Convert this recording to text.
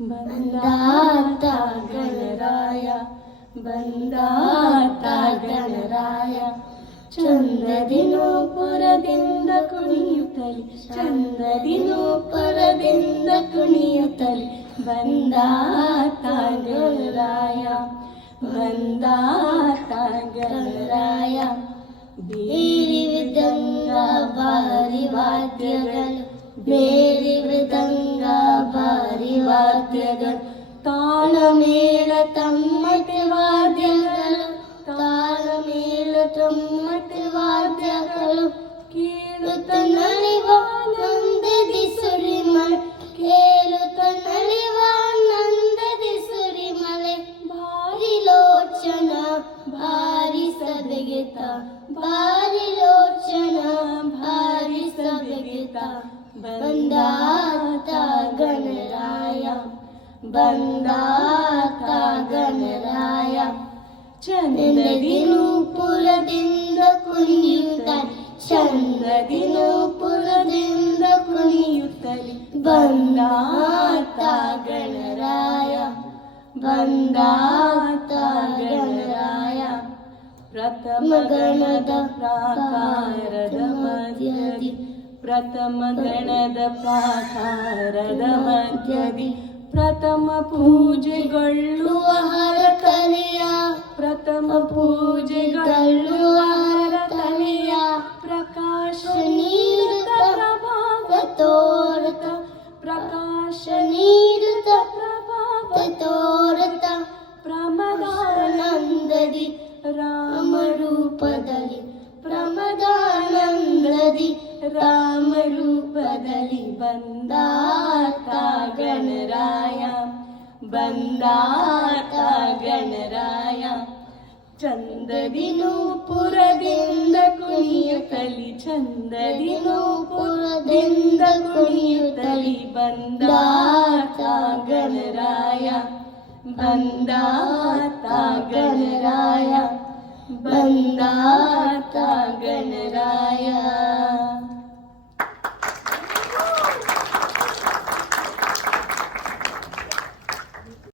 ಬಂದಾತ ಗಣರಾಯ ಬಂದಾತ ಗಣರಾಯ ಚಂದದಿ ನೂಪುರದಿಂದ ಕುಣಿಯುತ್ತಲಿ ಚಂದದಿ ನೂಪುರದಿಂದ ಕುಣಿಯುತ್ತಲಿ ಬಂದಾತ ಗಣರಾಯ ಬಂದಾತ ಗಣರಾಯ ಬೇರಿ ಮೃದಂಗ ಭಾರಿ ವಾದ್ಯಗಳು ಬೇರಿ ಮೃದಂಗ ಭಾರಿ ವಾದ್ಯಗಳು ತಾಳಮೇಳ ತಮ್ಮತೆ ವಾದ್ಯಗಳು ತಾಳಮೇಳ ತಮ್ಮತೆ ವಾದ್ಯಗಳು ಕೇಳುತ್ತ ನಲಿವ ನಂದದಿ ಸುರಿಮಳೆ ಕೇಳುತ್ತ ನಲಿವ ನಂದದಿ ಸುರಿಮಳೆ ಭಾರಿ ಲೋಚನ ಭಾರಿ ಸದೆಗೆತ ಭಾರಿ ಲೋಚನ ಭಾರಿ ಸದೆಗೆತ ಬಂದಾತ ಗಣರಾಯ ಬಂದಾತ ಗಣರಾಯ ಚಂದದಿ ನೂಪುರದಿಂದ ಕುಣಿಯುತ್ತಲಿ ಚಂದದಿ ನೂಪುರದಿಂದ ಕುಣಿಯುತ್ತಲಿ ಬಂದಾತ ಗಣರಾಯ ಬಂದಾತ ಗಣರಾಯ ಪ್ರಥಮ ಗಣದ ಪ್ರಾಕಾರದ ಮಧ್ಯದಿ ಪ್ರಥಮ ಗಣದ ಪ್ರಾಕಾರದ ಮಧ್ಯದಿ ಪ್ರಥಮ ಪೂಜೆಗೊಳ್ಳುವ ಹರತಲೆಯ ಪ್ರಥಮ ಪೂಜೆಗೊಳ್ಳುವ ಹರತಲೆಯ ಪ್ರಕಾಶ ನೀಡುತ್ತ ಪ್ರಭಾವ ತೋರುತ್ತ ಪ್ರಕಾಶ ನೀಡುತ್ತ ಪ್ರಭಾವ ತೋರುತ್ತ ಪ್ರಮದಾನಂದದಿ ರಾಮರೂಪದಲ್ಲಿ ಪ್ರಮದಾನಂದದಿ ರಾಮರೂಪದಲ್ಲಿ ಬಂದಾತ ಗಣರಾಯ ಬಂದಾತ ಗಣರಾಯ ಚಂದದಿ ನೂಪುರದಿಂದ ಕುಣಿಯುತ್ತಲಿ ಚಂದದಿ ನೂಪುರದಿಂದ ಕುಣಿಯುತ್ತಲಿ ಬಂದಾತ ಗಣರಾಯ ಬಂದಾತ ಗಣರಾಯ ಬಂದಾತ ಗಣರಾಯ